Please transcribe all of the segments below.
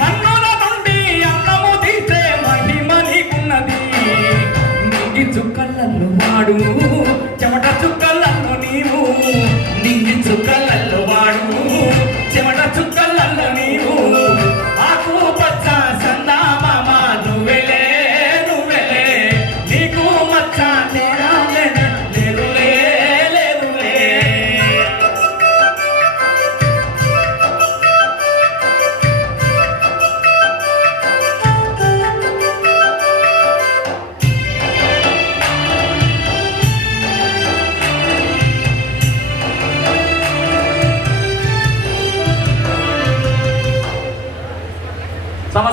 మన్నుల నుండి అన్నము తీసే మహిమ నీకున్నది. నింగి చుక్కలలో వాడు చెమట చుక్కలలో నీవు, నింగి చుక్కలలో వాడు చెమట చుక్కలలో నీవు. ఆకు పచ్చ సందామామ నువ్వెలే నువ్వెలే, నీకు మచ్చ తేడా లేదులే లేదులే.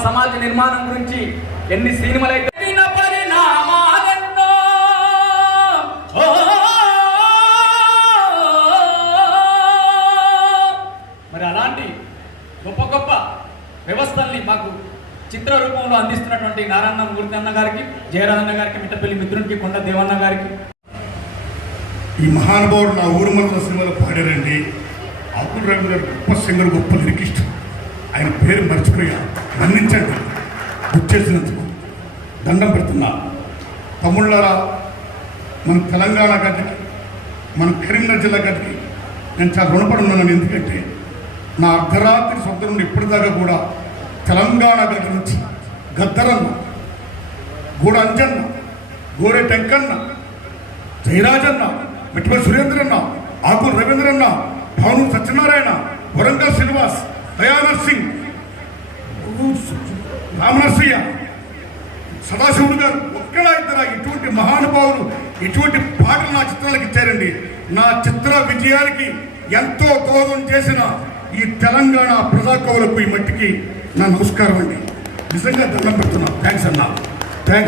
సమాజ నిర్మాణం గురించి ఎన్ని సినిమాలు అయితే పరిణామాలెన్నో, మరి అలాంటి గొప్ప గొప్ప వ్యవస్థల్ని మాకు చిత్ర రూపంలో అందిస్తున్నటువంటి నారాయణ మూర్తి అన్న గారికి, జయరాజన్న గారికి, మిట్టపల్లి మిత్రునికి, కొండ దేవన్న గారికి. ఈ మహానుభావుడు నా ఊరు మందుల సినిమాలో పాడారండి. అప్పుడు రవి గారు గొప్ప సింగర్, గొప్ప లిరికిస్ట్. ఆయన పేరు మర్చిపోయా, మన్నించండి. గుర్తు చేసినందుకు దండం పెడుతున్నా. తమ్ముళ్ళారా, మన తెలంగాణ గడ్డకి, మన కరీంనగర్ జిల్లా గడ్డకి నేను చాలా రుణపడి ఉన్నాను. ఎందుకంటే నా అర్ధరాత్రి సొంత నుండి ఇప్పటిదాకా కూడా తెలంగాణ గడ్డ నుంచి గద్దరన్న, గూడ అంజన్న, గోరే టెంకన్న, జయరాజన్న, మిట్టపల్లి సురేంద్రన్న, ఆకుల రవీంద్రన్న, భాను సత్యనారాయణ, వరంగల్ శ్రీనివాస్, దయానర్సింగ్, రామనర్సయ్య, సదాశివుడు గారు, ఒక్కడా ఇద్దరా ఇటువంటి మహానుభావులు ఇటువంటి పాటలు నా చిత్రాలకు ఇచ్చారండి. నా చిత్ర విజయానికి ఎంతో దోహదం చేసిన ఈ తెలంగాణ ప్రజాకవులకు ఈ మట్టికి నా నమస్కారం అండి. నిజంగా దండం పెడుతున్నా. థ్యాంక్స్ అన్నా, థ్యాంక్స్.